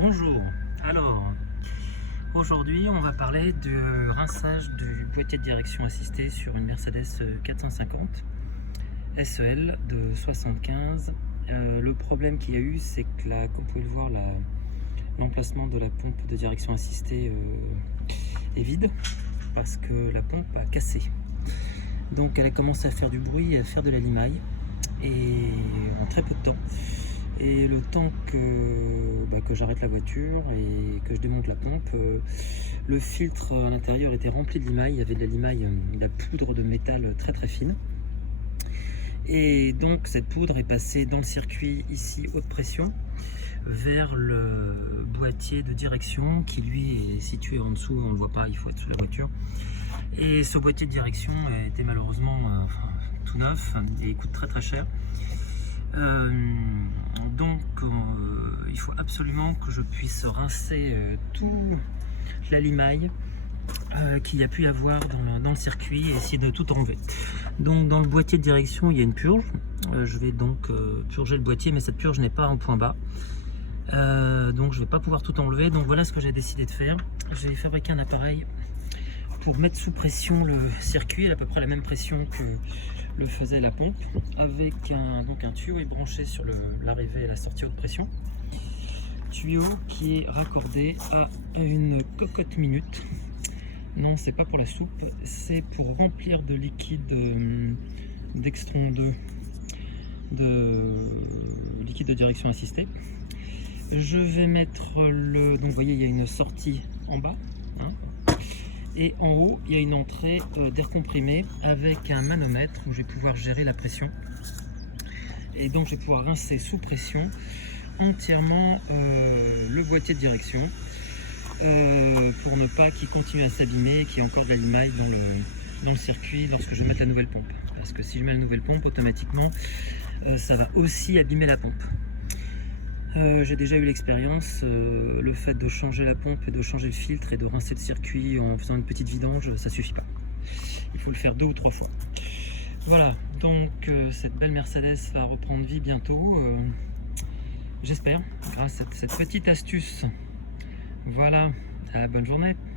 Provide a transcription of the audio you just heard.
Bonjour, alors aujourd'hui on va parler du rinçage du boîtier de direction assisté sur une Mercedes 450 SEL de 75. Le problème qu'il y a eu, c'est que là, comme vous pouvez le voir, l'emplacement de la pompe de direction assistée est vide parce que la pompe a cassé. Donc elle a commencé à faire du bruit et à faire de la limaille, et en très peu de temps. Et le temps que j'arrête la voiture et que je démonte la pompe, le filtre à l'intérieur était rempli de limaille. Il y avait de la limaille, de la poudre de métal très très fine. Et donc cette poudre est passée dans le circuit ici haute pression vers le boîtier de direction qui lui est situé en dessous, on ne le voit pas, il faut être sous la voiture. Et ce boîtier de direction était malheureusement tout neuf et coûte très très cher. Il faut absolument que je puisse rincer toute la limaille qu'il y a pu y avoir dans le circuit et essayer de tout enlever. Donc dans le boîtier de direction il y a une purge. Je vais donc purger le boîtier, mais cette purge n'est pas en point bas. Donc je ne vais pas pouvoir tout enlever. Donc voilà ce que j'ai décidé de faire. J'ai fabriqué un appareil pour mettre sous pression le circuit, à peu près la même pression que le faisait la pompe, avec un tuyau est branché sur l'arrivée et la sortie haute pression. Tuyau qui est raccordé à une cocotte minute. Non, c'est pas pour la soupe, c'est pour remplir de liquide d'Extron 2, de liquide de direction assistée. Je vais mettre donc vous voyez, il y a une sortie en bas, hein. Et en haut, il y a une entrée d'air comprimé avec un manomètre où je vais pouvoir gérer la pression. Et donc je vais pouvoir rincer sous pression entièrement le boîtier de direction pour ne pas qu'il continue à s'abîmer et qu'il y ait encore de la limaille dans le circuit lorsque je vais mettre la nouvelle pompe. Parce que si je mets la nouvelle pompe, automatiquement, ça va aussi abîmer la pompe. J'ai déjà eu l'expérience, le fait de changer la pompe et de changer le filtre et de rincer le circuit en faisant une petite vidange, ça suffit pas. Il faut le faire 2 ou 3 fois. Voilà, donc cette belle Mercedes va reprendre vie bientôt, j'espère, grâce à cette petite astuce. Voilà, bonne journée.